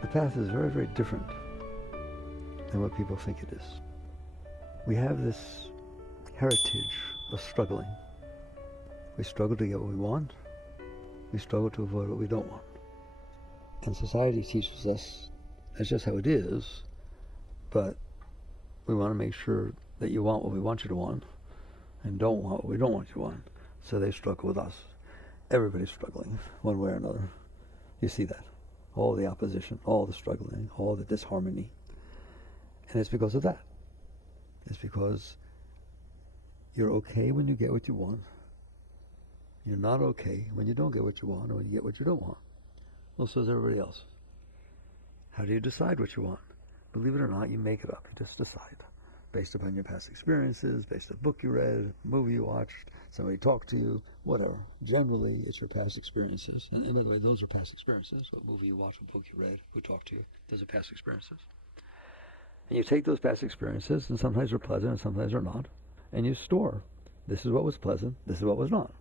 The path is very, very different than what people think it is. We have this heritage of struggling. We struggle to get what we want. We struggle to avoid what we don't want. And society teaches us that's just how it is, but we want to make sure that you want what we want you to want and don't want what we don't want you to want. So they struggle with us. Everybody's struggling one way or another. You see that. All the opposition, all the struggling, all the disharmony. And it's because of that. It's because you're okay when you get what you want. You're not okay when you don't get what you want or when you get what you don't want. Well, so is everybody else. How do you decide what you want? Believe it or not, you make it up. You just decide. Based upon your past experiences, based on a book you read, a movie you watched, somebody talked to you, whatever. Generally, it's your past experiences. And by the way, those are past experiences. What movie you watched, what book you read, who talked to you. Those are past experiences. And you take those past experiences, and sometimes they're pleasant and sometimes they're not, and you store. This is what was pleasant, this is what was not.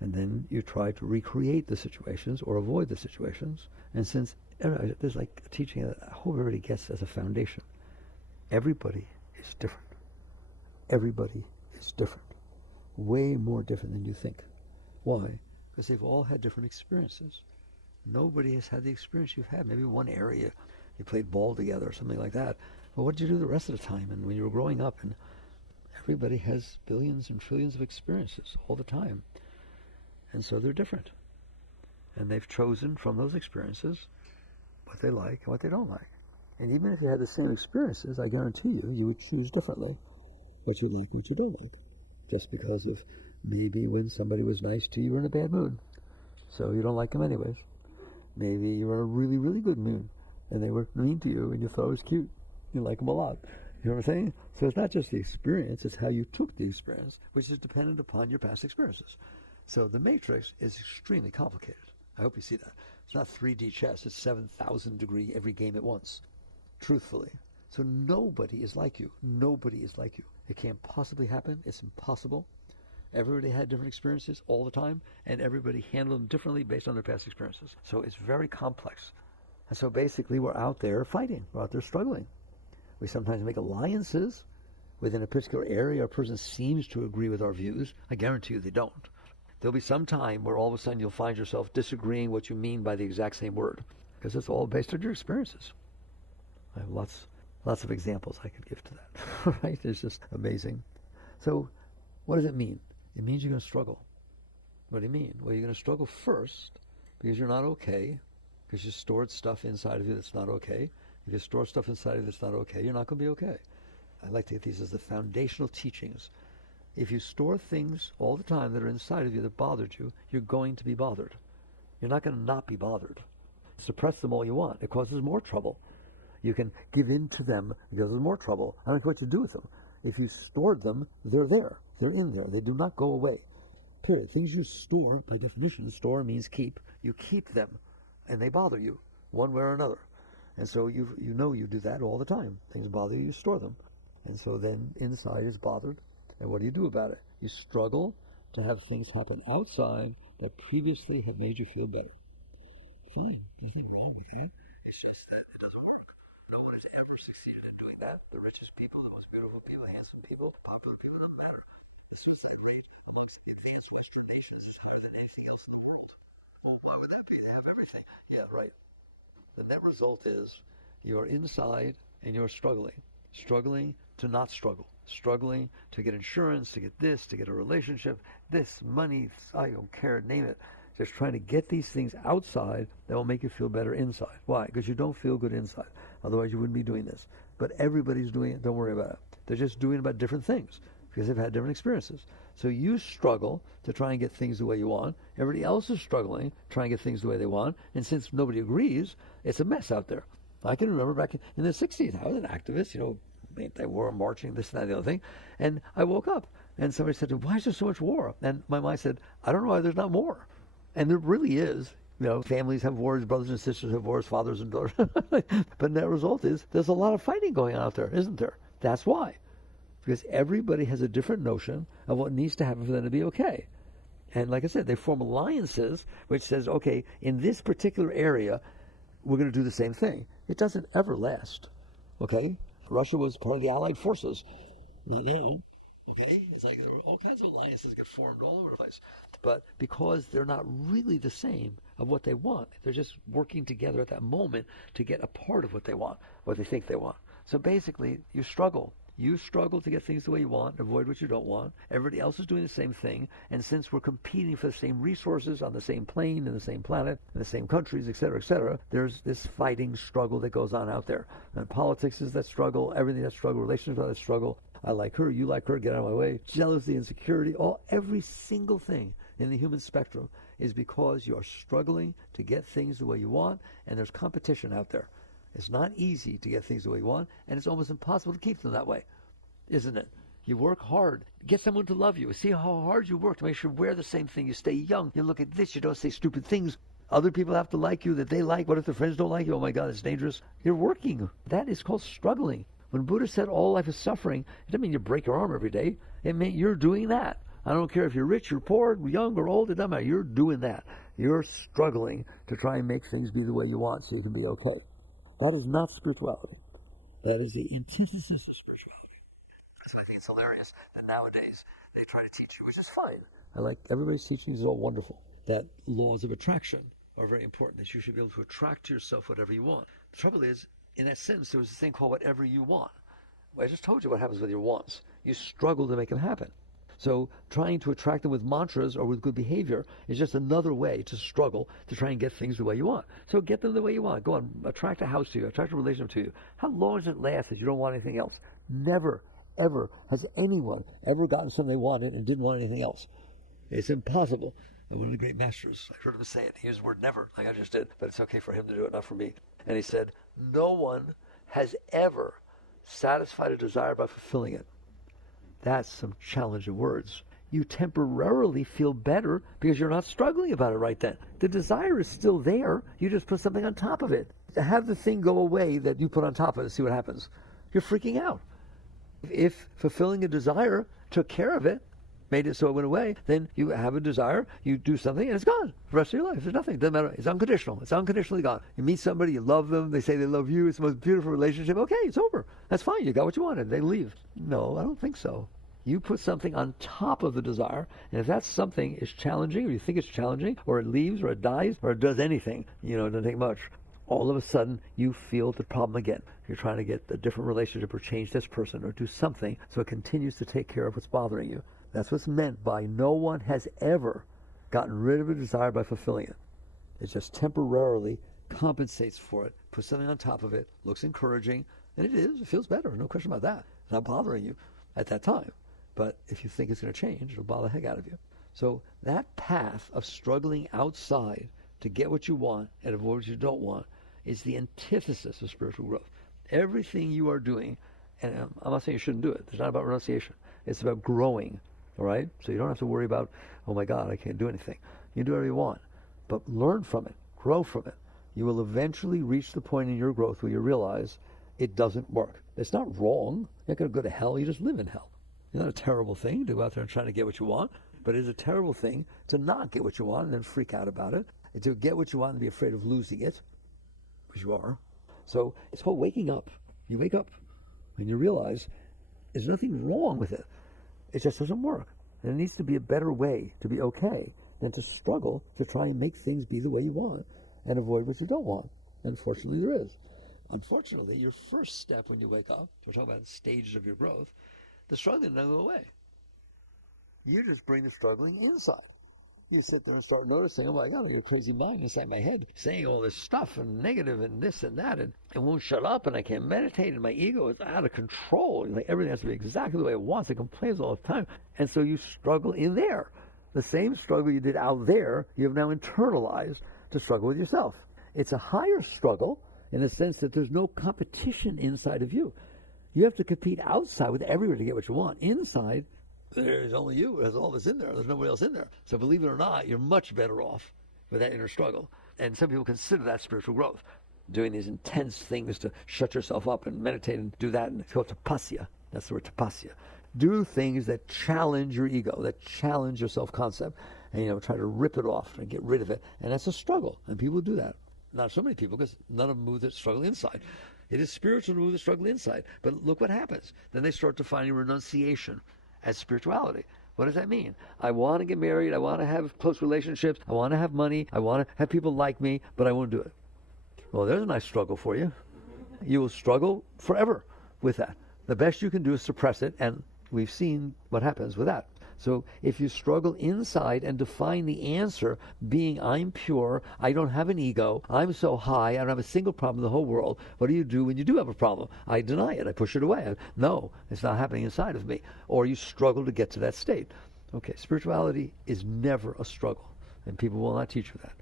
And then you try to recreate the situations or avoid the situations. And since there's like a teaching that I hope everybody gets as a foundation, everybody is different. Everybody is different. Way more different than you think. Why? Because they've all had different experiences. Nobody has had the experience you've had. Maybe one area you played ball together or something like that. But what did you do the rest of the time? And when you were growing up, and everybody has billions and trillions of experiences all the time. And so they're different. And they've chosen from those experiences what they like and what they don't like. And even if you had the same experiences, I guarantee you, you would choose differently what you like and what you don't like. Just because of maybe when somebody was nice to you, you were in a bad mood. So you don't like them anyways. Maybe you were in a really, really good mood and they were mean to you and you thought it was cute. You like them a lot. You know what I'm saying? So it's not just the experience, it's how you took the experience, which is dependent upon your past experiences. So the matrix is extremely complicated. I hope you see that. It's not 3D chess. It's 7,000 degree every game at once. Truthfully. So nobody is like you. Nobody is like you. It can't possibly happen. It's impossible. Everybody had different experiences all the time, and everybody handled them differently based on their past experiences. So it's very complex. And so basically we're out there fighting. We're out there struggling. We sometimes make alliances within a particular area. A person seems to agree with our views. I guarantee you they don't. There'll be some time where all of a sudden you'll find yourself disagreeing what you mean by the exact same word, because it's all based on your experiences. I have lots of examples I could give to that. Right? It's just amazing. So what does it mean? It means you're going to struggle. What do you mean? Well, you're going to struggle first because you're not okay, because you stored stuff inside of you that's not okay. If you store stuff inside of you that's not okay, you're not going to be okay. I like to get these as the foundational teachings. If you store things all the time that are inside of you that bothered you, you're going to be bothered. You're not going to not be bothered. Suppress them all you want. It causes more trouble. You can give in to them because there's more trouble. I don't care what you do with them. If you stored them, they're there. They're in there. They do not go away. Period. Things you store, by definition, store means keep. You keep them, and they bother you one way or another. And so you know you do that all the time. Things bother you, you store them. And so then inside is bothered. And what do you do about it? You struggle to have things happen outside that previously have made you feel better. Fine. There's nothing wrong with that. It's just that it doesn't work. No one has ever succeeded in doing that. The richest people, the most beautiful people, handsome people, popular people, doesn't matter. The suicide rate amongst advanced Western nations is higher than anything else in the world. Oh, why would that be? They have everything. Yeah, right. The net result is you're inside and you're struggling to not struggle, struggling to get insurance, to get this, to get a relationship, this, money, I don't care, name it. Just trying to get these things outside that will make you feel better inside. Why? Because you don't feel good inside. Otherwise you wouldn't be doing this. But everybody's doing it. Don't worry about it. They're just doing about different things because they've had different experiences. So you struggle to try and get things the way you want. Everybody else is struggling to try and get things the way they want. And since nobody agrees, it's a mess out there. I can remember back in the 60s, I was an activist, anti-war, marching, this, and that, the other thing. And I woke up and somebody said, why is there so much war? And my mind said, I don't know why there's not more. And there really is. Families have wars, brothers and sisters have wars, fathers and daughters. But the result is there's a lot of fighting going on out there, isn't there? That's why. Because everybody has a different notion of what needs to happen for them to be okay. And like I said, they form alliances which says, okay, in this particular area, we're going to do the same thing. It doesn't ever last. Okay? Russia was part of the Allied forces. Not now. Okay? It's like there were all kinds of alliances get formed all over the place. But because they're not really the same of what they want, they're just working together at that moment to get a part of what they want, what they think they want. So basically, you struggle. You struggle to get things the way you want, avoid what you don't want. Everybody else is doing the same thing. And since we're competing for the same resources on the same plane, in the same planet, in the same countries, etc., there's this fighting struggle that goes on out there. And politics is that struggle, everything that struggle, relationships are that struggle. I like her, you like her, get out of my way. Jealousy, insecurity, every single thing in the human spectrum is because you are struggling to get things the way you want, and there's competition out there. It's not easy to get things the way you want, and it's almost impossible to keep them that way, isn't it? You work hard. Get someone to love you. See how hard you work to make sure you wear the same thing. You stay young. You look at this. You don't say stupid things. Other people have to like you that they like. What if their friends don't like you? Oh my God, it's dangerous. You're working. That is called struggling. When Buddha said all life is suffering, it doesn't mean you break your arm every day. It means you're doing that. I don't care if you're rich or poor, young or old, it doesn't matter. You're doing that. You're struggling to try and make things be the way you want so you can be okay. That is not spirituality. That is the antithesis of spirituality. That's why I think it's hilarious that nowadays they try to teach you, which is fine. I like everybody's teaching is all wonderful. That laws of attraction are very important, that you should be able to attract to yourself whatever you want. The trouble is, in that sentence, there was this thing called whatever you want. Well, I just told you what happens with your wants. You struggle to make them happen. So trying to attract them with mantras or with good behavior is just another way to struggle to try and get things the way you want. So get them the way you want. Go on, attract a house to you, attract a relationship to you. How long does it last that you don't want anything else? Never, ever has anyone ever gotten something they wanted and didn't want anything else. It's impossible. And one of the great masters, I heard him say it. He used the word never, like I just did, but it's okay for him to do it, not for me. And he said, no one has ever satisfied a desire by fulfilling it. That's some challenging words. You temporarily feel better because you're not struggling about it right then. The desire is still there. You just put something on top of it. To have the thing go away that you put on top of it and see what happens. You're freaking out. If fulfilling a desire took care of it, made it so it went away, then you have a desire, you do something, and it's gone for the rest of your life. There's nothing. It doesn't matter. It's unconditional. It's unconditionally gone. You meet somebody, you love them, they say they love you, it's the most beautiful relationship. Okay, it's over. That's fine. You got what you wanted. They leave. No, I don't think so. You put something on top of the desire, and if that something is challenging, or you think it's challenging, or it leaves, or it dies, or it does anything, it doesn't take much, all of a sudden you feel the problem again. You're trying to get a different relationship or change this person or do something so it continues to take care of what's bothering you. That's what's meant by no one has ever gotten rid of a desire by fulfilling it. It just temporarily compensates for it, puts something on top of it, looks encouraging, and it is. It feels better. No question about that. It's not bothering you at that time. But if you think it's going to change, it'll bother the heck out of you. So that path of struggling outside to get what you want and avoid what you don't want is the antithesis of spiritual growth. Everything you are doing, and I'm not saying you shouldn't do it. It's not about renunciation. It's about growing, all right? So you don't have to worry about, oh my God, I can't do anything. You can do whatever you want, but learn from it, grow from it. You will eventually reach the point in your growth where you realize it doesn't work. It's not wrong. You're not going to go to hell. You just live in hell. It's not a terrible thing to go out there and try to get what you want, but it is a terrible thing to not get what you want and then freak out about it, and to get what you want and be afraid of losing it, which you are. So it's called waking up. You wake up and you realize there's nothing wrong with it. It just doesn't work. And it needs to be a better way to be okay than to struggle to try and make things be the way you want and avoid what you don't want. Unfortunately, there is. Unfortunately, your first step when you wake up, we're talking about the stages of your growth, the struggling doesn't go away. You just bring the struggling inside. You sit there and start noticing, oh my God, I got a crazy mind inside my head saying all this stuff and negative and this and that, and it won't shut up, and I can't meditate, and my ego is out of control. Like everything has to be exactly the way it wants. It complains all the time. And so you struggle in there. The same struggle you did out there, you have now internalized to struggle with yourself. It's a higher struggle in the sense that there's no competition inside of you. You have to compete outside with everyone to get what you want. Inside, there's only you. There's all this in there. There's nobody else in there. So believe it or not, you're much better off with that inner struggle. And some people consider that spiritual growth, doing these intense things to shut yourself up and meditate and do that. And it's called tapasya. That's the word tapasya. Do things that challenge your ego, that challenge your self-concept, and try to rip it off and get rid of it. And that's a struggle. And people do that. not so many people, because none of them move the struggle inside. It is spiritual to move the struggle inside. But look what happens. Then they start defining renunciation as spirituality. What does that mean? I want to get married. I want to have close relationships. I want to have money. I want to have people like me, but I won't do it. Well, there's a nice struggle for you. You will struggle forever with that. The best you can do is suppress it, and we've seen what happens with that. So if you struggle inside and define the answer being, I'm pure, I don't have an ego, I'm so high, I don't have a single problem in the whole world, what do you do when you do have a problem? I deny it, I push it away. No, it's not happening inside of me. Or you struggle to get to that state. Okay, spirituality is never a struggle, and people will not teach you that.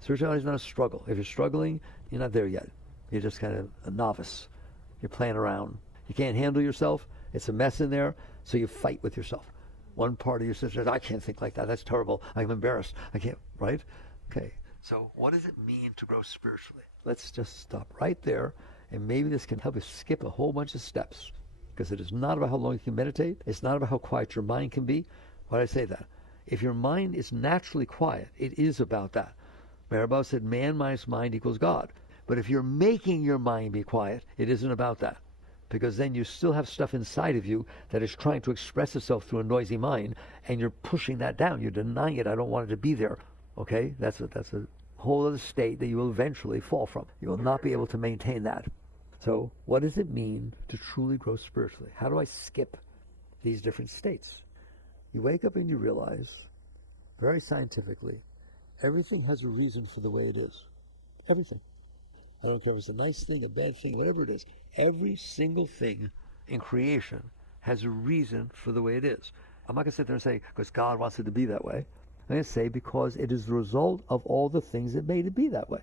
Spirituality is not a struggle. If you're struggling, you're not there yet. You're just kind of a novice. You're playing around. You can't handle yourself. It's a mess in there, so you fight with yourself. One part of your system says, I can't think like that. That's terrible. I'm embarrassed. I can't, right? Okay. So what does it mean to grow spiritually? Let's just stop right there, and maybe this can help us skip a whole bunch of steps, because it is not about how long you can meditate. It's not about how quiet your mind can be. Why did I say that? If your mind is naturally quiet, it is about that. Maribel said, man minus mind equals God. But if you're making your mind be quiet, it isn't about that. Because then you still have stuff inside of you that is trying to express itself through a noisy mind, and you're pushing that down. You're denying it. I don't want it to be there. Okay? That's a whole other state that you will eventually fall from. You will not be able to maintain that. So what does it mean to truly grow spiritually? How do I skip these different states? You wake up and you realize, very scientifically, everything has a reason for the way it is. Everything. I don't care if it's a nice thing, a bad thing, whatever it is. Every single thing in creation has a reason for the way it is. I'm not going to sit there and say, because God wants it to be that way. I'm going to say, because it is the result of all the things that made it be that way.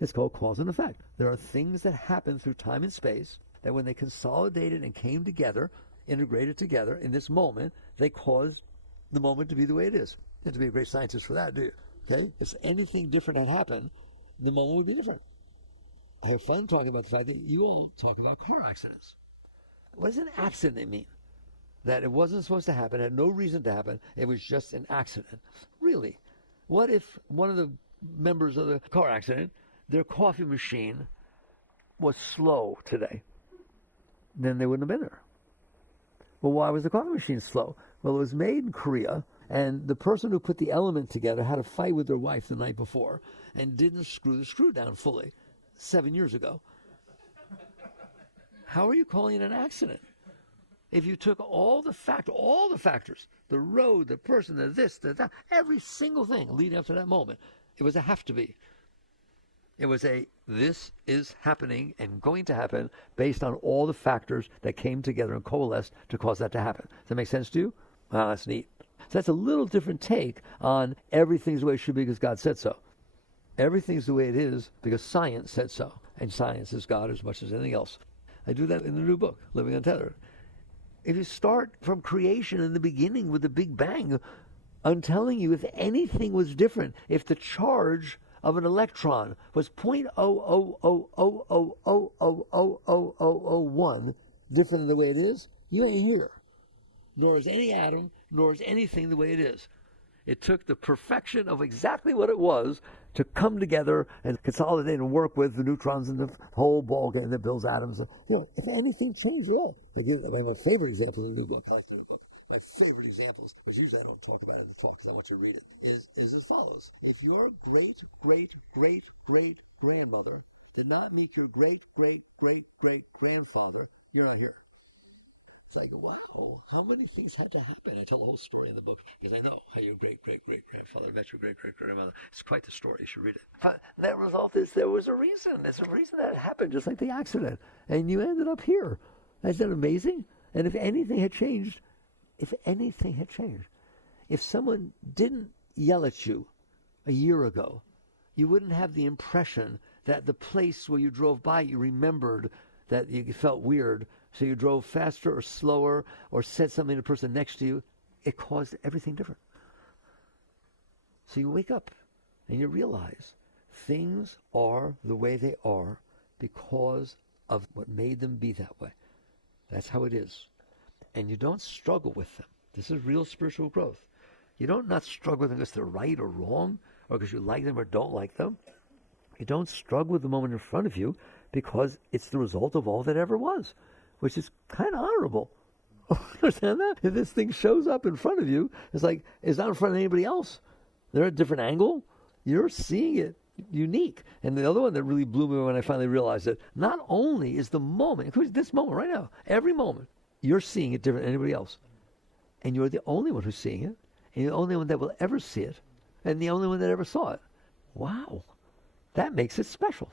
It's called cause and effect. There are things that happen through time and space that when they consolidated and came together, integrated together in this moment, they caused the moment to be the way it is. You have to be a great scientist for that, do you? Okay? If anything different had happened, the moment would be different. I have fun talking about the fact that you all talk about car accidents. What does an accident mean? That it wasn't supposed to happen, had no reason to happen, it was just an accident. Really? What if one of the members of the car accident, their coffee machine was slow today? Then they wouldn't have been there. Well, why was the coffee machine slow? Well, it was made in Korea, and the person who put the element together had a fight with their wife the night before and didn't screw the screw down fully 7 years ago. How are you calling it an accident? If you took all the factors, the road, the person, the this, the that, every single thing leading up to that moment, it was a have to be. It was a, this is happening and going to happen based on all the factors that came together and coalesced to cause that to happen. Does that make sense to you? Ah, that's neat. So that's a little different take on everything's the way it should be because God said so. Everything's the way it is because science said so. And science is God as much as anything else. I do that in the new book, Living Untethered. If you start from creation in the beginning with the Big Bang, I'm telling you, if anything was different, if the charge of an electron was 0.00000000001 different than the way it is, you ain't here. Nor is any atom, nor is anything the way it is. It took the perfection of exactly what it was to come together and consolidate and work with the neutrons and the whole ballgame that builds atoms. You know, if anything changed at all. My favorite example in the new book, I like the new book. My favorite examples, because usually I don't talk about it in talks, I want you to read it, is as follows. If your great-great-great-great-grandmother did not meet your great-great-great-great-grandfather, you're not here. It's like, wow, how many things had to happen? I tell the whole story in the book because I know how your great-great-great-grandfather met your great-great-great-grandmother. It's quite the story. You should read it. But that result is there was a reason. There's a reason that it happened, just like the accident. And you ended up here. Isn't that amazing? And if anything had changed, if someone didn't yell at you a year ago, you wouldn't have the impression that the place where you drove by, you remembered that you felt weird, so you drove faster or slower or said something to the person next to you. It caused everything different. So you wake up and you realize things are the way they are because of what made them be that way. That's how it is. And you don't struggle with them. This is real spiritual growth. You don't not struggle with them because they're right or wrong or because you like them or don't like them. You don't struggle with the moment in front of you because it's the result of all that ever was, which is kind of honorable. Understand that? If this thing shows up in front of you, it's like it's not in front of anybody else. They're at a different angle. You're seeing it unique. And the other one that really blew me when I finally realized it, not only is the moment, including this moment right now, every moment, you're seeing it different than anybody else. And you're the only one who's seeing it, and you're the only one that will ever see it, and the only one that ever saw it. Wow. That makes it special,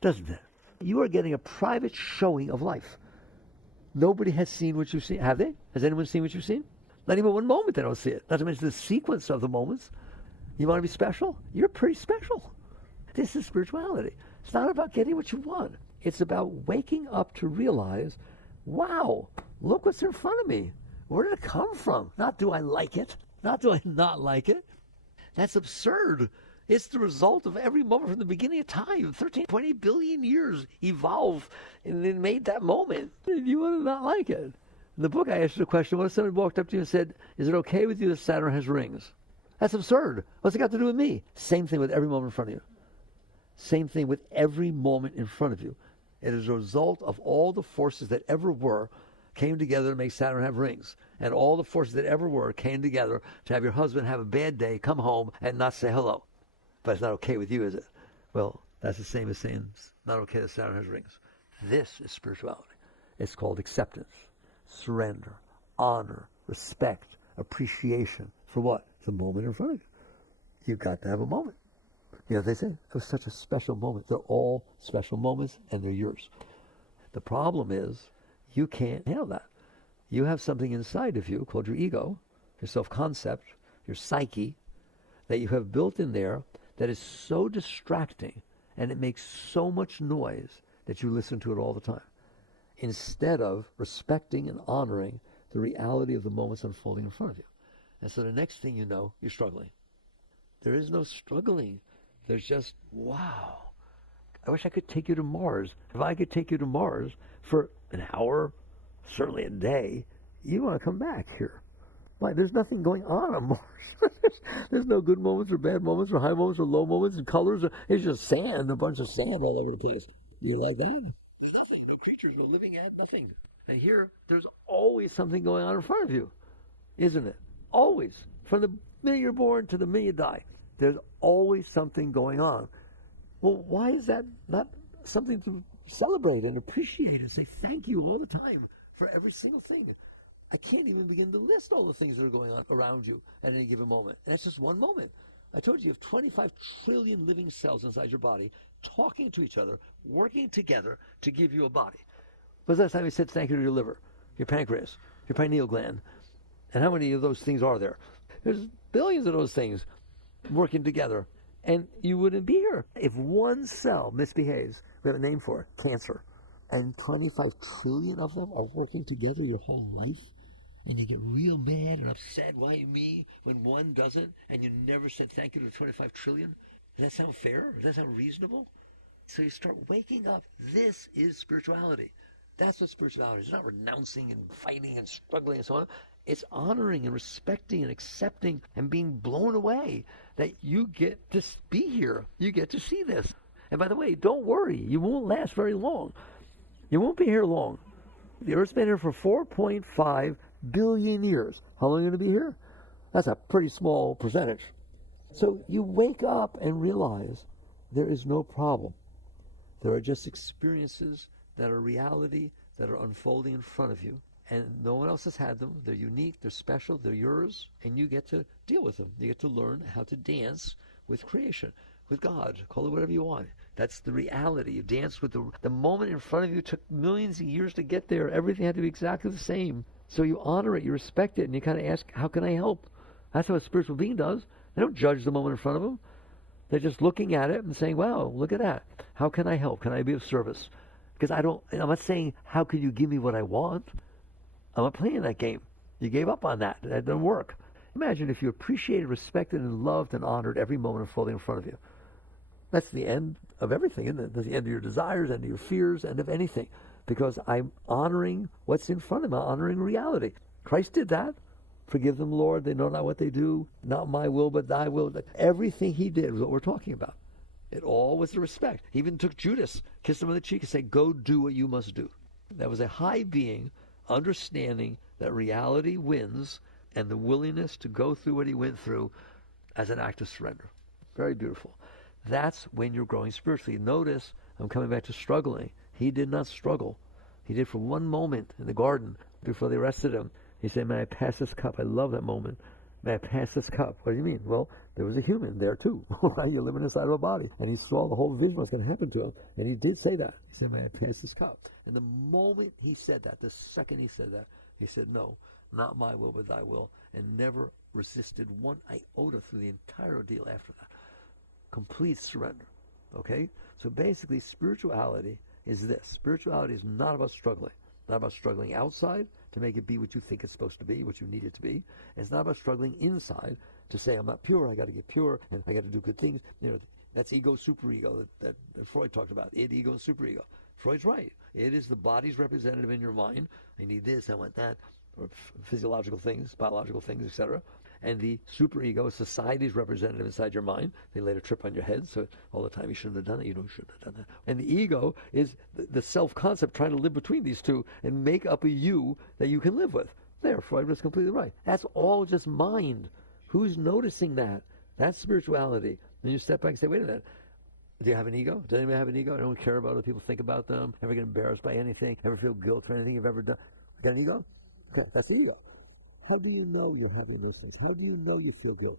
doesn't it? You are getting a private showing of life. Nobody has seen what you've seen. Have they? Has anyone seen what you've seen? Not even one moment they don't see it. Not to mention the sequence of the moments. You want to be special? You're pretty special. This is spirituality. It's not about getting what you want. It's about waking up to realize, wow, look what's in front of me. Where did it come from? Not do I like it. Not do I not like it. That's absurd. It's the result of every moment from the beginning of time. 13.8 billion years evolved and then made that moment. And you want to not like it. In the book, I asked you a question. What if somebody walked up to you and said, is it okay with you that Saturn has rings? That's absurd. What's it got to do with me? Same thing with every moment in front of you. Same thing with every moment in front of you. It is a result of all the forces that ever were came together to make Saturn have rings. And all the forces that ever were came together to have your husband have a bad day, come home, and not say hello. But it's not okay with you, is it? Well, that's the same as saying it's not okay that Saturn has rings. This is spirituality. It's called acceptance, surrender, honor, respect, appreciation. For what? The moment in front of you. You've got to have a moment. You know what they say? It was such a special moment. They're all special moments, and they're yours. The problem is you can't handle that. You have something inside of you called your ego, your self-concept, your psyche, that you have built in there that is so distracting and it makes so much noise that you listen to it all the time, instead of respecting and honoring the reality of the moments unfolding in front of you. And so the next thing you know, you're struggling. There is no struggling. There's just, wow, I wish I could take you to Mars. If I could take you to Mars for an hour, certainly a day, you want to come back here. Like, there's nothing going on Mars. There's no good moments or bad moments or high moments or low moments and colors. It's just sand, a bunch of sand all over the place. You like that? There's nothing. No creatures, no living at nothing. And here, there's always something going on in front of you, isn't it? Always. From the minute you're born to the minute you die, there's always something going on. Well, why is that not something to celebrate and appreciate and say thank you all the time for every single thing? I can't even begin to list all the things that are going on around you at any given moment. And that's just one moment. I told you have 25 trillion living cells inside your body talking to each other, working together to give you a body. When's the last time you said thank you to your liver, your pancreas, your pineal gland? And how many of those things are there? There's billions of those things working together. And you wouldn't be here. If one cell misbehaves, we have a name for it, cancer, and 25 trillion of them are working together your whole life, and you get real mad and upset, why me, when one doesn't, and you never said thank you to 25 trillion? Does that sound fair? Does that sound reasonable? So you start waking up. This is spirituality. That's what spirituality is. It's not renouncing and fighting and struggling and so on. It's honoring and respecting and accepting and being blown away that you get to be here. You get to see this. And by the way, don't worry. You won't last very long. You won't be here long. The Earth's been here for 4.5 billion years. How long are you going to be here? That's a pretty small percentage. So you wake up and realize there is no problem. There are just experiences that are reality, that are unfolding in front of you. And no one else has had them. They're unique, they're special, they're yours, and you get to deal with them. You get to learn how to dance with creation, with God, call it whatever you want. That's the reality. You dance with the moment in front of you. Took millions of years to get there. Everything had to be exactly the same. So you honor it, you respect it, and you kind of ask, how can I help? That's what a spiritual being does. They don't judge the moment in front of them. They're just looking at it and saying, wow, look at that. How can I help? Can I be of service? Because I'm not saying, how can you give me what I want? I'm not playing that game. You gave up on that. That didn't work. Imagine if you appreciated, respected, and loved and honored every moment unfolding in front of you. That's the end of everything, isn't it? That's the end of your desires, end of your fears, end of anything. Because I'm honoring what's in front of me, I'm honoring reality. Christ did that. Forgive them, Lord. They know not what they do. Not my will, but thy will. Everything he did is what we're talking about. It all was the respect. He even took Judas, kissed him on the cheek and said, go do what you must do. That was a high being understanding that reality wins and the willingness to go through what he went through as an act of surrender. Very beautiful. That's when you're growing spiritually. Notice, I'm coming back to struggling. He did not struggle. He did for one moment in the garden before they arrested him. He said, may I pass this cup? I love that moment. May I pass this cup? What do you mean? Well, there was a human there too, right? You're living inside of a body. And he saw the whole vision was going to happen to him. And he did say that. He said, may I pass this cup? And the moment he said that, the second he said that, he said, no, not my will, but thy will. And never resisted one iota through the entire ordeal after that. Complete surrender. Okay? So basically, spirituality is this. Spirituality is not about struggling. Not about struggling outside to make it be what you think it's supposed to be, what you need it to be. It's not about struggling inside to say, I'm not pure, I got to get pure, and I got to do good things. That's ego, superego that Freud talked about. Id, ego, and superego. Freud's right. It is the body's representative in your mind. I need this, I want that, or physiological things, biological things, etc. And the superego is society's representative inside your mind. They later trip on your head, so all the time you shouldn't have done it, you shouldn't have done that. And the ego is the self-concept trying to live between these two and make up a you that you can live with. There, Freud was completely right. That's all just mind. Who's noticing that? That's spirituality. Then you step back and say, wait a minute, do you have an ego? Does anybody have an ego? I don't care about what people think about them. Ever get embarrassed by anything? Ever feel guilt for anything you've ever done? Got an ego? Okay, that's the ego. How do you know you're having those things? How do you know you feel guilt?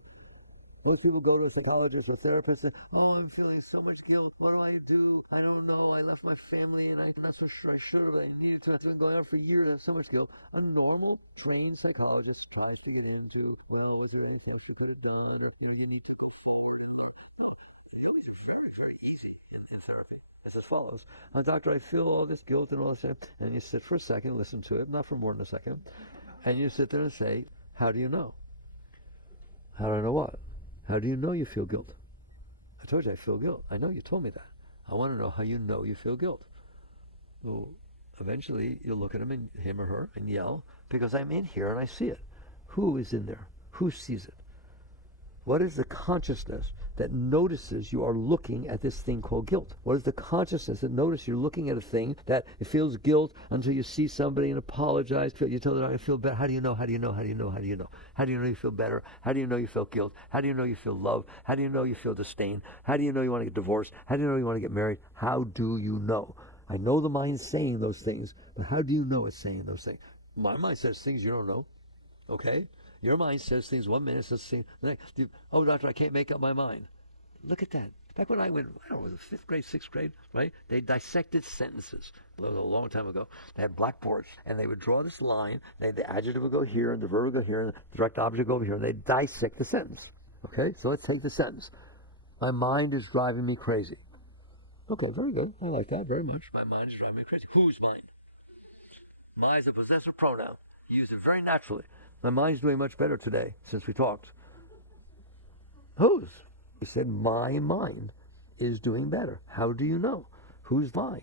Most people go to a psychologist or therapist and say, oh, I'm feeling so much guilt. What do I do? I don't know. I left my family and I'm not so sure I should have. I needed to. It's been going on for years. I have so much guilt. A normal, trained psychologist tries to get into, well, was there anything else you could have done? Or you need to go forward. No. Feelings are very, very easy in therapy. It's as follows. Doctor, I feel all this guilt and all this. And you sit for a second, listen to it, not for more than a second. And you sit there and say, how do you know? How do I know what? How do you know you feel guilt? I told you I feel guilt. I know you told me that. I want to know how you know you feel guilt. Well, eventually you'll look at him or her, and yell, because I'm in here and I see it. Who is in there? Who sees it? What is the consciousness that notices you are looking at this thing called guilt? What is the consciousness that notices you're looking at a thing that it feels guilt until you see somebody and apologize? You tell them, I feel better. How do you know? How do you know? How do you know? How do you know? How do you know you feel better? How do you know you feel guilt? How do you know you feel love? How do you know you feel disdain? How do you know you want to get divorced? How do you know you want to get married? How do you know? I know the mind's saying those things, but how do you know it's saying those things? My mind says things you don't know. Okay? Your mind says things 1 minute, says things the next. Oh, doctor, I can't make up my mind. Look at that. Back when I went, I don't know, was it 5th grade, 6th grade, right? They dissected sentences. That was a long time ago. They had blackboards, and they would draw this line. The adjective would go here, and the verb would go here, and the direct object would go over here, and they dissect the sentence. Okay, so let's take the sentence. My mind is driving me crazy. Okay, very good. I like that very much. My mind is driving me crazy. Whose mind? My is a possessive pronoun. You use it very naturally. My mind's doing much better today since we talked. Whose? He said, my mind is doing better. How do you know? Who's my?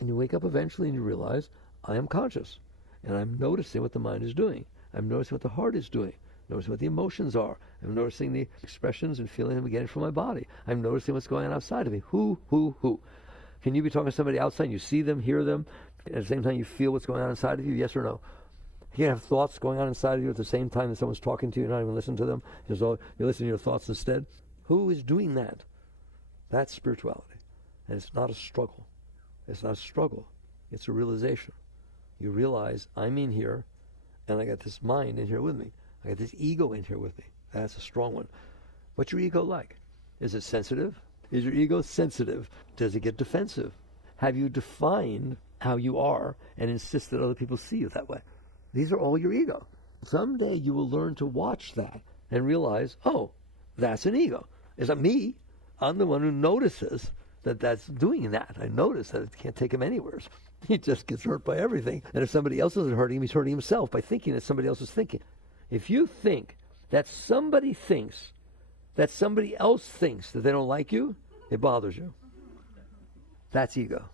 And you wake up eventually and you realize, I am conscious. And I'm noticing what the mind is doing. I'm noticing what the heart is doing. Noticing what the emotions are. I'm noticing the expressions and feeling them getting from my body. I'm noticing what's going on outside of me. Who? Can you be talking to somebody outside and you see them, hear them, and at the same time you feel what's going on inside of you? Yes or no? You can have thoughts going on inside of you at the same time that someone's talking to you, you're not even listening to them. You listen to your thoughts instead. Who is doing that? That's spirituality. And it's not a struggle. It's not a struggle. It's a realization. You realize I'm in here, and I got this mind in here with me. I got this ego in here with me. That's a strong one. What's your ego like? Is it sensitive? Is your ego sensitive? Does it get defensive? Have you defined how you are and insist that other people see you that way? These are all your ego. Someday you will learn to watch that and realize, oh, that's an ego. It's not me. I'm the one who notices that that's doing that. I notice that it can't take him anywhere. He just gets hurt by everything. And if somebody else isn't hurting him, he's hurting himself by thinking that somebody else is thinking. If you think that somebody thinks that somebody else thinks that they don't like you, it bothers you. That's ego.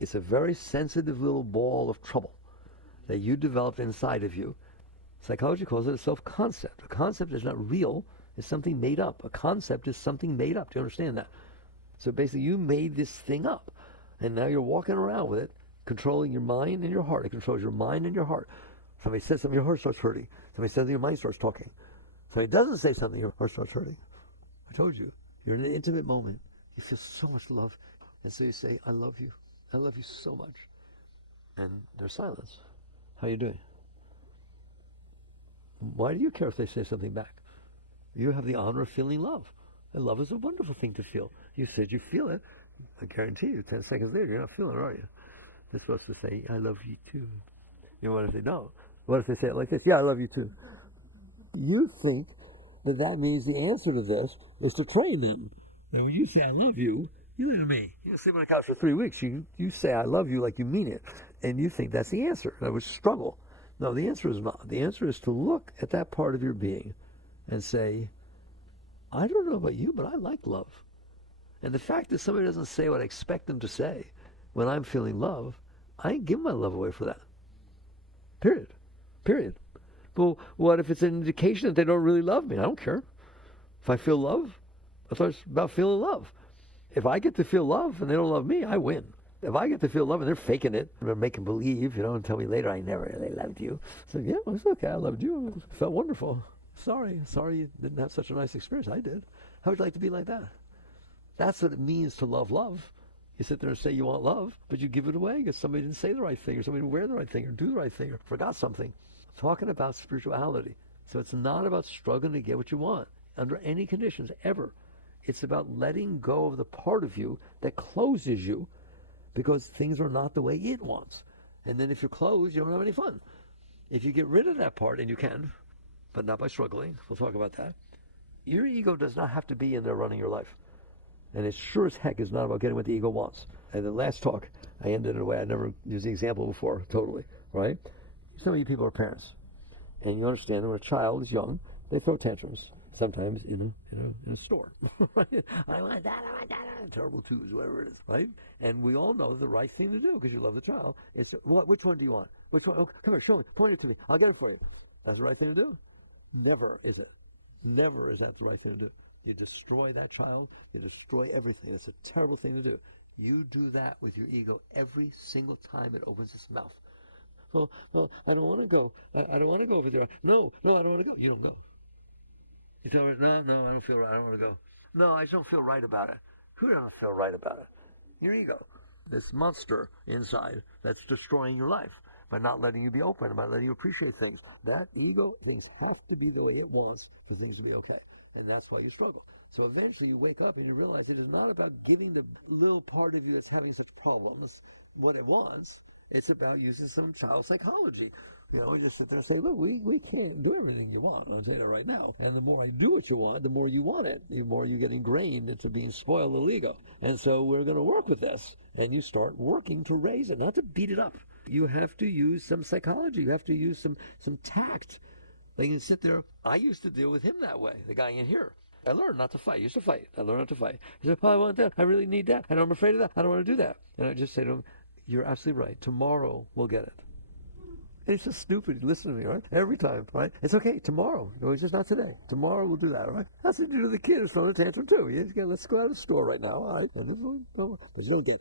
It's a very sensitive little ball of trouble that you developed inside of you. Psychology calls it a self-concept. A concept is not real. is something made up. A concept is something made up. Do you understand that? So basically, you made this thing up, and now you're walking around with it, controlling your mind and your heart. It controls your mind and your heart. Somebody says something, your heart starts hurting. Somebody says something, your mind starts talking. Somebody doesn't say something, your heart starts hurting. I told you, you're in an intimate moment. You feel so much love. And so you say, I love you. I love you so much. And there's silence. How are you doing? Why do you care if they say something back? You have the honor of feeling love. And love is a wonderful thing to feel. You said you feel it. I guarantee you, 10 seconds later, you're not feeling it, are you? They're supposed to say, I love you too. You know, what if they don't? What if they say it like this? Yeah, I love you too. You think that that means the answer to this is to train them. And when you say I love you, you listen to me. You sleep on the couch for 3 weeks. You say I love you like you mean it. And you think that's the answer. That was struggle. No, the answer is not. The answer is to look at that part of your being and say, I don't know about you, but I like love. And the fact that somebody doesn't say what I expect them to say when I'm feeling love, I ain't giving my love away for that. Period. Well, what if it's an indication that they don't really love me? I don't care. If I feel love, I thought it's about feeling love. If I get to feel love and they don't love me, I win. If I get to feel love and they're faking it, they're making believe, and tell me later I never really loved you. So yeah, well, it's okay. I loved you. It felt wonderful. Sorry you didn't have such a nice experience. I did. How would you like to be like that? That's what it means to love love. You sit there and say you want love, but you give it away because somebody didn't say the right thing, or somebody didn't wear the right thing, or do the right thing, or forgot something. Talking about spirituality. So it's not about struggling to get what you want under any conditions, ever. It's about letting go of the part of you that closes you because things are not the way it wants. And then if you're closed, you don't have any fun. If you get rid of that part, and you can, but not by struggling, we'll talk about that, your ego does not have to be in there running your life. And it sure as heck is not about getting what the ego wants. And the last talk, I ended in a way I never used the example before, totally, right? Some of you people are parents, and you understand that when a child is young, they throw tantrums, sometimes in a store. Right? I want that, terrible twos, whatever it is, right? And we all know the right thing to do because you love the child. It's, which one do you want? Which one? Oh, come here, show me, point it to me. I'll get it for you. That's the right thing to do? Never is it. Never is that the right thing to do. You destroy that child. You destroy everything. It's a terrible thing to do. You do that with your ego every single time it opens its mouth. Well, I don't want to go. I don't want to go over there. No, I don't want to go. You don't go. You tell her, no, I don't feel right. I don't want to go. No, I just don't feel right about it. Who doesn't feel right about it? Your ego. This monster inside that's destroying your life by not letting you be open, by letting you appreciate things. That ego, things have to be the way it wants for things to be okay. And that's why you struggle. So eventually you wake up and you realize it is not about giving the little part of you that's having such problems what it wants. It's about using some child psychology. You just sit there and say, look, we can't do everything you want. I'll tell you that right now. And the more I do what you want, the more you want it. The more you get ingrained into being spoiled little ego. And so we're going to work with this. And you start working to raise it, not to beat it up. You have to use some psychology. You have to use some tact. They can sit there. I used to deal with him that way, the guy in here. I learned not to fight. I used to fight. I learned not to fight. He said, I want that. I really need that. And I'm afraid of that. I don't want to do that. And I just say to him, you're absolutely right. Tomorrow we'll get it. And he's just stupid. He listens to me, right? Every time, right? It's okay. Tomorrow. It's just not today. Tomorrow we'll do that, right? That's what you do to the kid who's throwing a tantrum too. Let's go out of the store right now, all right? But you don't get it.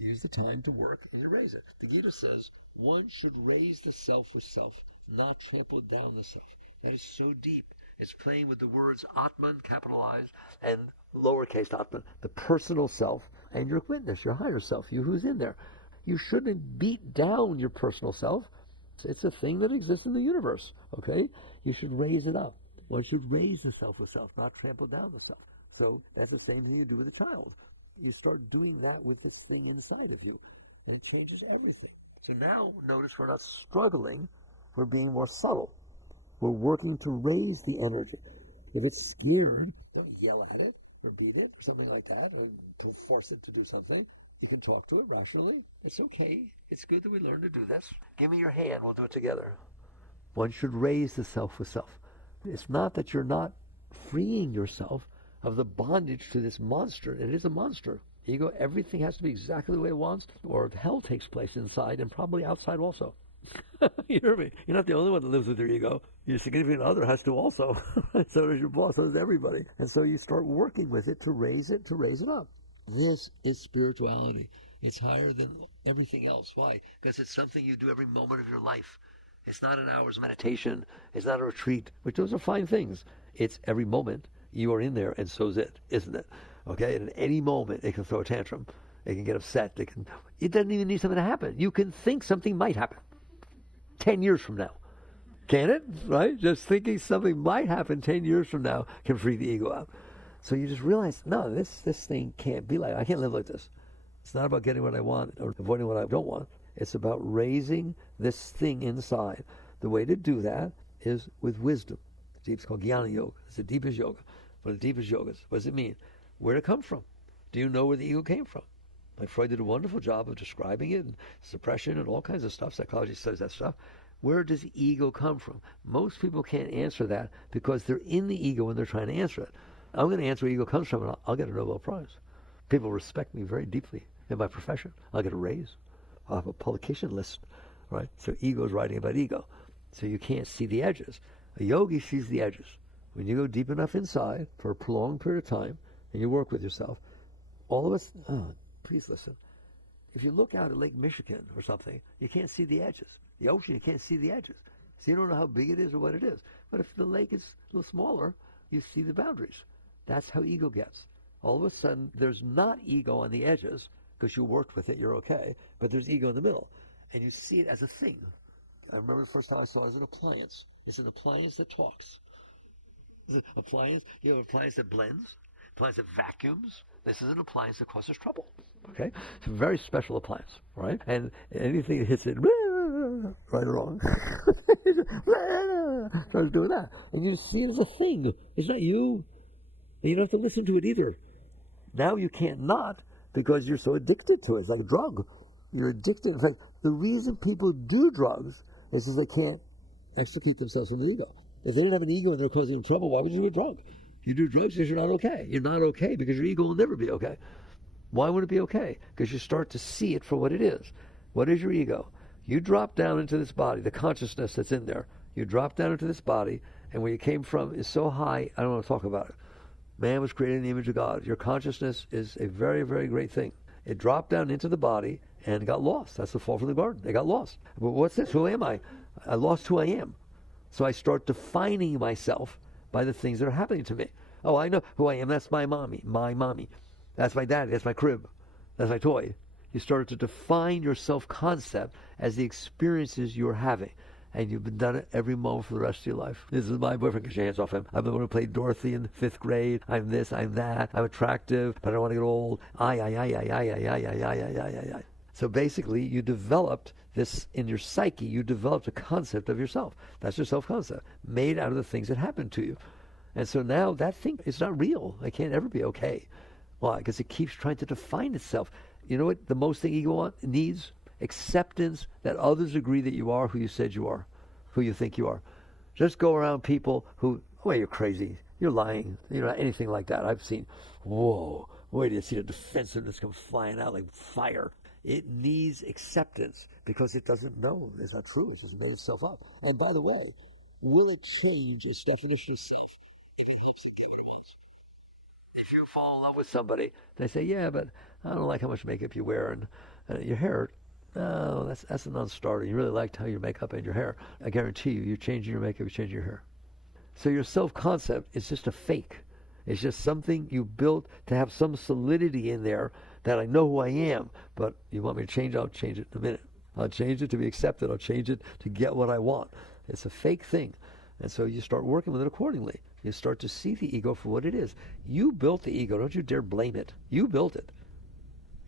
Here's the time to work and to raise it. The Gita says, one should raise the self for self, not trample down the self. That is so deep. It's playing with the words Atman, capitalized, and lowercase Atman, the personal self, and your witness, your higher self, you who's in there. You shouldn't beat down your personal self. It's a thing that exists in the universe, okay? You should raise it up. One should raise the self with self, not trample down the self. So that's the same thing you do with a child. You start doing that with this thing inside of you, and it changes everything. So now, notice we're not struggling. We're being more subtle. We're working to raise the energy. If it's scared, don't yell at it or beat it or something like that, or to force it to do something. You can talk to it rationally. It's okay. It's good that we learn to do this. Give me your hand. We'll do it together. One should raise the self with self. It's not that you're not freeing yourself of the bondage to this monster. It is a monster. Ego, everything has to be exactly the way it wants, or hell takes place inside and probably outside also. You hear me? You're not the only one that lives with your ego. Your significant other has to also. So does your boss, so does everybody. And so you start working with it to raise it up. This is spirituality. It's higher than everything else. Why? Because it's something you do every moment of your life. It's not an hour's meditation. It's not a retreat, which those are fine things. It's every moment you are in there, and so's it, isn't it? Okay? And at any moment, it can throw a tantrum. It can get upset. It doesn't even need something to happen. You can think something might happen 10 years from now. Can it? Right? Just thinking something might happen 10 years from now can freak the ego out. So you just realize, no, this thing can't be like, I can't live like this. It's not about getting what I want or avoiding what I don't want. It's about raising this thing inside. The way to do that is with wisdom. It's called Jnana Yoga. It's the deepest yoga. One of the deepest yogas. What does it mean? Where did it come from? Do you know where the ego came from? Like Freud did a wonderful job of describing it, and suppression and all kinds of stuff. Psychology studies that stuff. Where does the ego come from? Most people can't answer that because they're in the ego when they're trying to answer it. I'm going to answer where ego comes from, and I'll get a Nobel Prize. People respect me very deeply in my profession. I'll get a raise. I'll have a publication list, right? So ego's writing about ego. So you can't see the edges. A yogi sees the edges. When you go deep enough inside for a prolonged period of time, and you work with yourself, all of us, please listen. If you look out at Lake Michigan or something, you can't see the edges. The ocean, you can't see the edges. So you don't know how big it is or what it is. But if the lake is a little smaller, you see the boundaries. That's how ego gets. All of a sudden, there's not ego on the edges, because you worked with it, you're okay, but there's ego in the middle. And you see it as a thing. I remember the first time I saw it as an appliance. It's an appliance that talks. It's an appliance, you have an appliance that blends, appliance that vacuums. This is an appliance that causes trouble. Okay? It's a very special appliance, right? And anything that hits it, right or wrong, starts doing that. And you see it as a thing. It's not you. And you don't have to listen to it either. Now you can't not, because you're so addicted to it. It's like a drug. You're addicted. In fact, the reason people do drugs is because they can't extricate themselves from the ego. If they didn't have an ego and they're causing them trouble, why would you do a drug? You do drugs because you're not okay. You're not okay because your ego will never be okay. Why would it be okay? Because you start to see it for what it is. What is your ego? You drop down into this body, the consciousness that's in there. You drop down into this body, and where you came from is so high, I don't want to talk about it. Man was created in the image of God. Your consciousness is a very, very great thing. It dropped down into the body and got lost. That's the fall from the garden. They got lost. But what's this? Who am I? I lost who I am. So I start defining myself by the things that are happening to me. Oh, I know who I am. That's my mommy. My mommy. That's my daddy. That's my crib. That's my toy. You start to define your self-concept as the experiences you're having. And you've done it every moment for the rest of your life. This is my boyfriend. Get your hands off him. I'm the one who played Dorothy in 5th grade. I'm this, I'm that. I'm attractive, but I don't want to get old. I. So basically, you developed this in your psyche. You developed a concept of yourself. That's your self-concept, made out of the things that happened to you. And so now that thing is not real. It can't ever be okay. Why? Because it keeps trying to define itself. You know what the most thing ego needs? Acceptance that others agree that you are who you said you are, who you think you are. Just go around people who, oh, you're crazy, you're lying, anything like that. I've seen, whoa, wait till you see the defensiveness come flying out like fire. It needs acceptance because it doesn't know it's not true. It's just made itself up. And by the way, will it change its definition of self if it helps it get what it wants? If you fall in love with somebody, they say, yeah, but I don't like how much makeup you wear and your hair. No, that's a non-starter. You really liked how your makeup and your hair. I guarantee you, you're changing your makeup, you're changing your hair. So your self-concept is just a fake. It's just something you built to have some solidity in there that I know who I am, but you want me to change, I'll change it in a minute. I'll change it to be accepted. I'll change it to get what I want. It's a fake thing. And so you start working with it accordingly. You start to see the ego for what it is. You built the ego. Don't you dare blame it. You built it.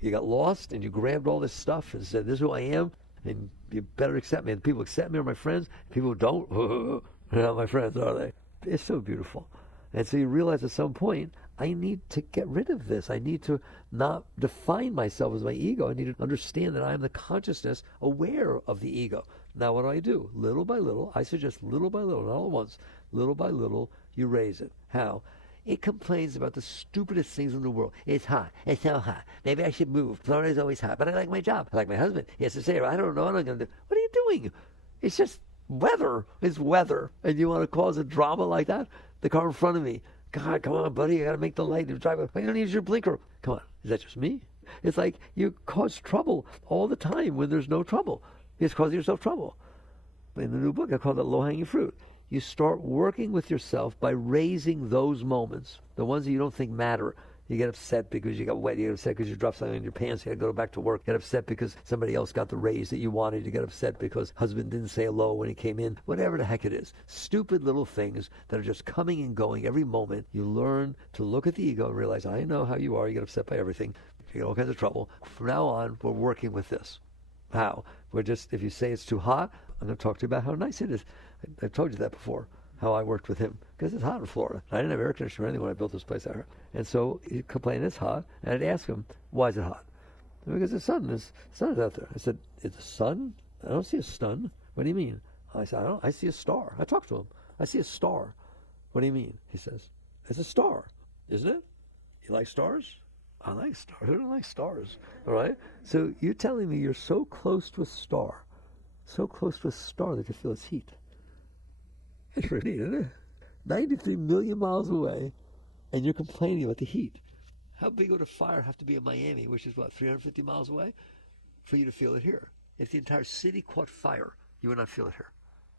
You got lost and you grabbed all this stuff and said, this is who I am, and you better accept me. And people accept me are my friends. People who don't, they're not my friends, are they? It's so beautiful. And so you realize at some point, I need to get rid of this. I need to not define myself as my ego. I need to understand that I am the consciousness aware of the ego. Now what do? Little by little, I suggest little by little, not all at once, little by little, you raise it. How? It complains about the stupidest things in the world. It's hot. It's so hot. Maybe I should move. Florida's always hot. But I like my job. I like my husband. He has to say, I don't know what I'm going to do. What do you doing? It's just weather. It's weather. And you want to cause a drama like that? The car in front of me. God, come on, buddy. You got to make the light. You don't need to use your blinker. Come on. Is that just me? It's like you cause trouble all the time when there's no trouble. It's causing yourself trouble. In the new book, I call it low-hanging fruit. You start working with yourself by raising those moments, the ones that you don't think matter. You get upset because you got wet. You get upset because you dropped something in your pants. You got to go back to work. You get upset because somebody else got the raise that you wanted. You get upset because husband didn't say hello when he came in. Whatever the heck it is. Stupid little things that are just coming and going every moment. You learn to look at the ego and realize, I know how you are. You get upset by everything. You get all kinds of trouble. From now on, we're working with this. How? We're just, if you say it's too hot, I'm going to talk to you about how nice it is. I've told you that before, how I worked with him, because it's hot in Florida. I didn't have air conditioning or anything when I built this place out here. And so he'd complain it's hot, and I'd ask him, why is it hot? Because the sun is out there. I said, is the sun? I don't see a sun. What do you mean? I said, I see a star. I talked to him. I see a star. What do you mean? He says, it's a star, isn't it? You like stars? I like stars. Who doesn't like stars? All right? So you're telling me you're so close to a star, that you feel its heat. It's pretty neat, isn't it? 93 million miles away, and you're complaining about the heat. How big would a fire have to be in Miami, which is, 350 miles away, for you to feel it here? If the entire city caught fire, you would not feel it here.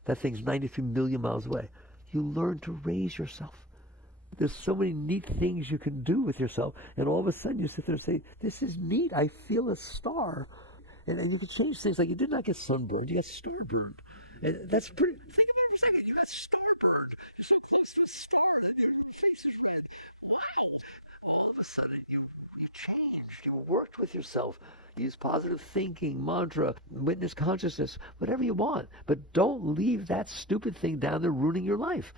That thing's 93 million miles away. You learn to raise yourself. There's so many neat things you can do with yourself, and all of a sudden you sit there and say, this is neat, I feel a star. And you can change things like you did not get sunburned, you got starburned. And that's pretty, think about it for a second, you got starburned. You're so close to a star that your face is red. Wow. All of a sudden you changed, you worked with yourself. Use positive thinking, mantra, witness consciousness, whatever you want. But don't leave that stupid thing down there ruining your life.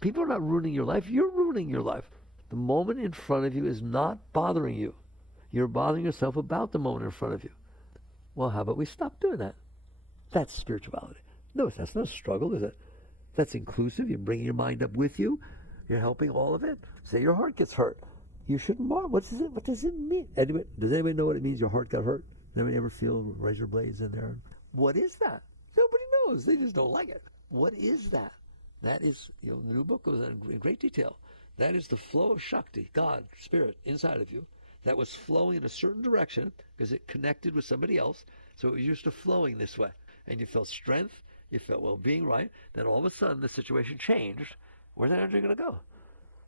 People are not ruining your life, you're ruining your life. The moment in front of you is not bothering you. You're bothering yourself about the moment in front of you. Well, how about we stop doing that? That's spirituality. No, that's not a struggle, is it? That's inclusive. You're bringing your mind up with you. You're helping all of it. Say your heart gets hurt. You shouldn't marvel. What does it mean? Does anybody know what it means your heart got hurt? Does anybody ever feel razor blades in there? What is that? Nobody knows. They just don't like it. What is that? That is, the new book goes in great detail. That is the flow of Shakti, God, Spirit, inside of you, that was flowing in a certain direction because it connected with somebody else. So it was used to flowing this way. And you felt strength, you felt well-being, right? Then all of a sudden the situation changed. Where's that energy going to go?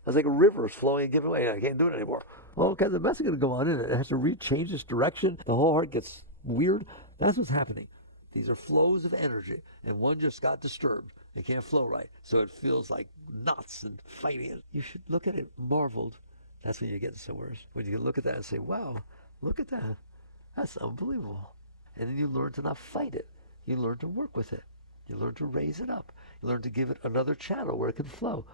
It's like a river is flowing and giving away. I can't do it anymore. All kinds of mess is going to go on in it. It has to change its direction. The whole heart gets weird. That's what's happening. These are flows of energy, and one just got disturbed. It can't flow right, so it feels like knots and fighting. You should look at it marveled. That's when you're getting somewhere. When you can look at that and say, wow, look at that. That's unbelievable. And then you learn to not fight it. You learn to work with it. You learn to raise it up. You learn to give it another channel where it can flow.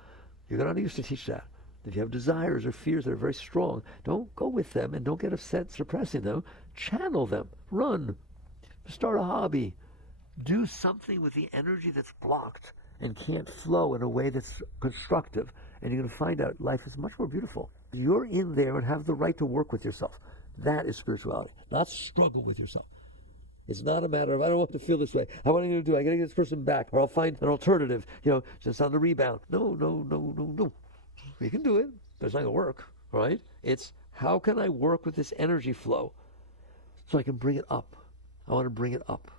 You're not used to teach that. If you have desires or fears that are very strong, don't go with them and don't get upset suppressing them. Channel them. Run. Start a hobby. Do something with the energy that's blocked and can't flow in a way that's constructive. And you're going to find out life is much more beautiful. You're in there and have the right to work with yourself. That is spirituality. Not struggle with yourself. It's not a matter of, I don't want to feel this way. What am I going to do? I got to get this person back, or I'll find an alternative, just on the rebound. No. You can do it, but it's not going to work, right? It's, how can I work with this energy flow so I can bring it up? I want to bring it up.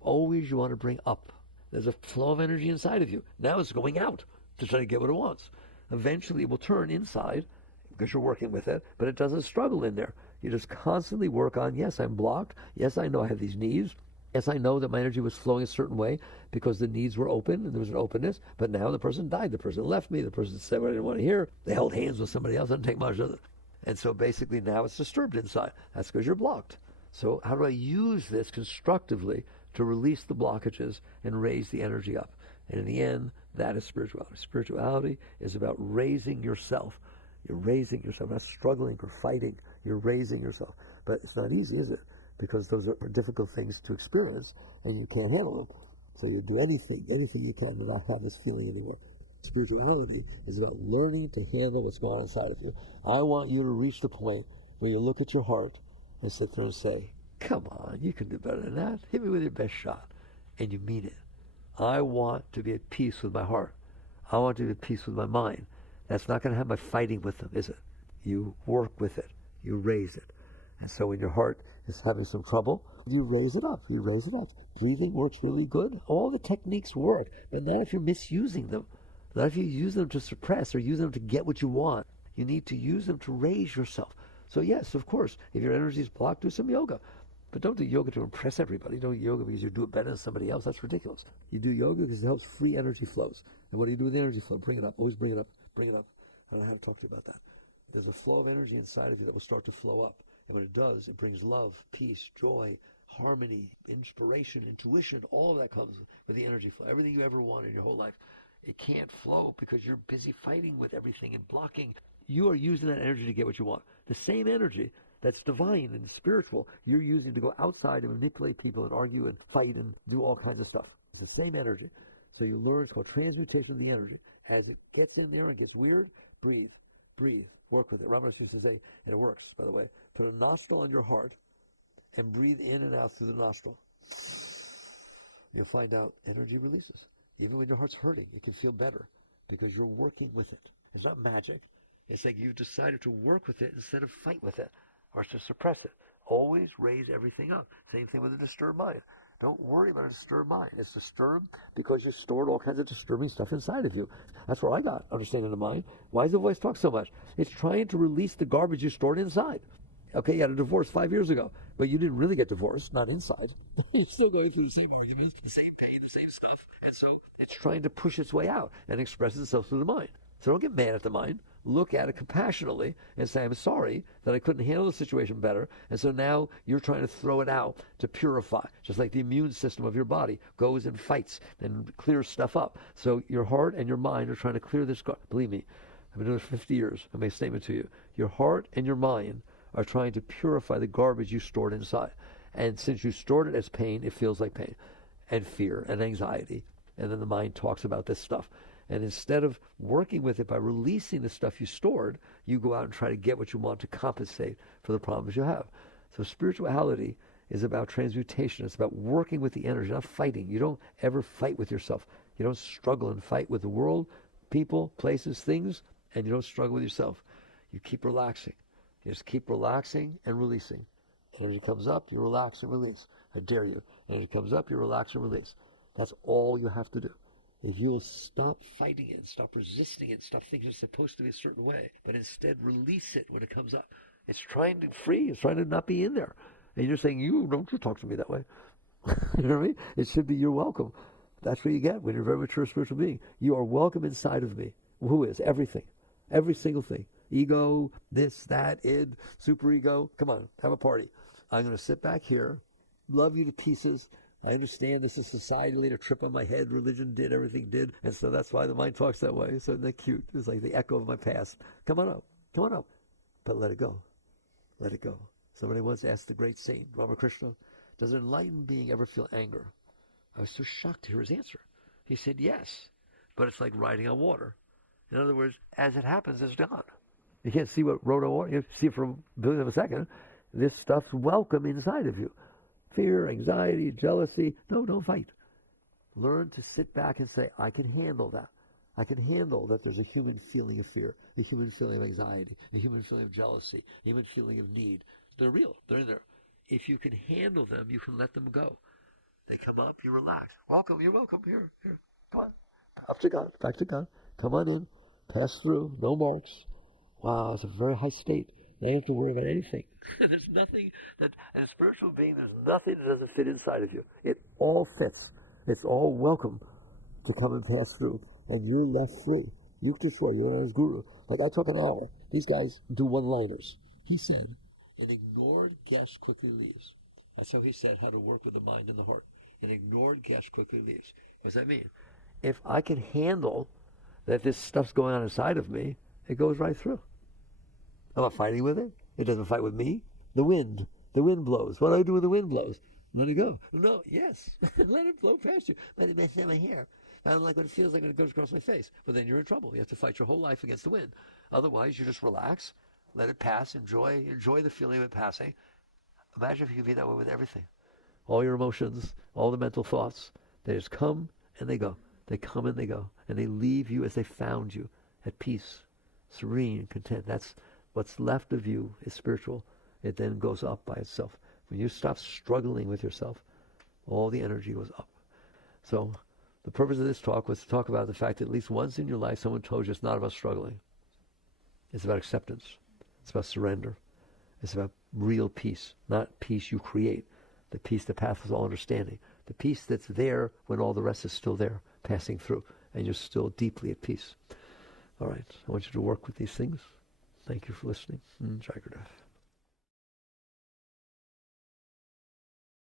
Always you want to bring up. There's a flow of energy inside of you. Now it's going out to try to get what it wants. Eventually it will turn inside because you're working with it, but it doesn't struggle in there. You just constantly work on, yes, I'm blocked. Yes, I know I have these needs. Yes, I know that my energy was flowing a certain way because the needs were open and there was an openness. But now the person died. The person left me. The person said what I didn't want to hear. They held hands with somebody else. I didn't take much of it. And so basically now it's disturbed inside. That's because you're blocked. So how do I use this constructively to release the blockages and raise the energy up? And in the end, that is spirituality. Spirituality is about raising yourself. You're raising yourself, not struggling or fighting. You're raising yourself. But it's not easy, is it? Because those are difficult things to experience, and you can't handle them. So you do anything you can to not have this feeling anymore. Spirituality is about learning to handle what's going on inside of you. I want you to reach the point where you look at your heart and sit there and say, come on, you can do better than that. Hit me with your best shot. and you mean it. I want to be at peace with my heart. I want to be at peace with my mind. That's not going to have my fighting with them, is it? You work with it. You raise it. And so when your heart is having some trouble, you raise it up. You raise it up. Breathing works really good. All the techniques work, but not if you're misusing them. Not if you use them to suppress or use them to get what you want. You need to use them to raise yourself. So yes, of course, if your energy is blocked, do some yoga. But don't do yoga to impress everybody. Don't do yoga because you do it better than somebody else. That's ridiculous. You do yoga because it helps free energy flows. And what do you do with the energy flow? Bring it up. Always bring it up. Bring it up. I don't know how to talk to you about that. There's a flow of energy inside of you that will start to flow up. And when it does, it brings love, peace, joy, harmony, inspiration, intuition. All of that comes with the energy flow. Everything you ever wanted in your whole life. It can't flow because you're busy fighting with everything and blocking. You are using that energy to get what you want. The same energy that's divine and spiritual, you're using to go outside and manipulate people and argue and fight and do all kinds of stuff. It's the same energy. So you learn, it's called transmutation of the energy. As it gets in there and gets weird, breathe, work with it. Ramadas used to say, and it works, by the way, put a nostril on your heart and breathe in and out through the nostril. You'll find out energy releases. Even when your heart's hurting, it can feel better because you're working with it. It's not magic. It's like you've decided to work with it instead of fight with it or to suppress it. Always raise everything up. Same thing with a disturbed mind. Don't worry about a disturbed mind. It's disturbed because you stored all kinds of disturbing stuff inside of you. That's where I got understanding the mind. Why does the voice talk so much? It's trying to release the garbage you stored inside. Okay, you had a divorce 5 years ago, but you didn't really get divorced, not inside. You're still going through the same arguments, the same pain, the same stuff. And so it's trying to push its way out and express itself through the mind. So don't get mad at the mind. Look at it compassionately and say, I'm sorry that I couldn't handle the situation better. And so now you're trying to throw it out to purify, just like the immune system of your body goes and fights and clears stuff up. So your heart and your mind are trying to clear this. Believe me, I've been doing this for 50 years. I make a statement to you. Your heart and your mind are trying to purify the garbage you stored inside. And since you stored it as pain, it feels like pain and fear and anxiety. And then the mind talks about this stuff. And instead of working with it by releasing the stuff you stored, you go out and try to get what you want to compensate for the problems you have. So spirituality is about transmutation. It's about working with the energy, not fighting. You don't ever fight with yourself. You don't struggle and fight with the world, people, places, things, and you don't struggle with yourself. You keep relaxing. You just keep relaxing and releasing. Energy comes up, you relax and release. I dare you. Energy comes up, you relax and release. That's all you have to do. If you'll stop fighting it, stop resisting it, stop thinking it's supposed to be a certain way, but instead release it when it comes up. It's trying to free. It's trying to not be in there. And you're saying, don't you talk to me that way. You know what I mean? It should be you're welcome. That's what you get when you're a very mature spiritual being. You are welcome inside of me. Who is? Everything. Every single thing. Ego, this, that, id, superego. Come on, have a party. I'm going to sit back here, love you to pieces. I understand this is society laid a trip on my head. Religion did, everything did. And so that's why the mind talks that way. So isn't that cute? It's like the echo of my past. Come on up. Come on up. But let it go. Let it go. Somebody once asked the great saint, Ramakrishna, does an enlightened being ever feel anger? I was so shocked to hear his answer. He said, yes, but it's like riding on water. In other words, as it happens, it's gone. You can't see what rode on water. You see it for a billionth of a second. This stuff's welcome inside of you. Fear, anxiety, jealousy. No, don't fight. Learn to sit back and say, I can handle that. I can handle that there's a human feeling of fear, a human feeling of anxiety, a human feeling of jealousy, a human feeling of need. They're real. They're in there. If you can handle them, you can let them go. They come up, you relax. Welcome, you're welcome. Here. Come on. Up to God, back to God. Come on in. Pass through. No marks. Wow, it's a very high state. Now you don't have to worry about anything. There's nothing that, as a spiritual being, there's nothing that doesn't fit inside of you. It all fits. It's all welcome to come and pass through. And you're left free. Yukteswar, you're not his guru. Like I talk an hour. These guys do one-liners. He said, an ignored guest quickly leaves. That's how he said how to work with the mind and the heart. An ignored guest quickly leaves. What does that mean? If I can handle that this stuff's going on inside of me, it goes right through. I'm not fighting with it. It doesn't fight with me. The wind blows. What do I do when the wind blows? Let it go. No, yes. Let it blow past you. Let it mess in my hair. I don't like what it feels like when it goes across my face. But then you're in trouble. You have to fight your whole life against the wind. Otherwise, you just relax, let it pass, enjoy the feeling of it passing. Imagine if you could be that way with everything. All your emotions, all the mental thoughts. They just come and they go. They come and they go. And they leave you as they found you, at peace, serene, content. That's what's left of you is spiritual. It then goes up by itself. When you stop struggling with yourself, all the energy goes up. So the purpose of this talk was to talk about the fact that at least once in your life someone told you it's not about struggling. It's about acceptance. It's about surrender. It's about real peace, not peace you create. The peace that passes all understanding. The peace that's there when all the rest is still there, passing through, and you're still deeply at peace. All right, I want you to work with these things. Thank you for listening. Jai Gurudev.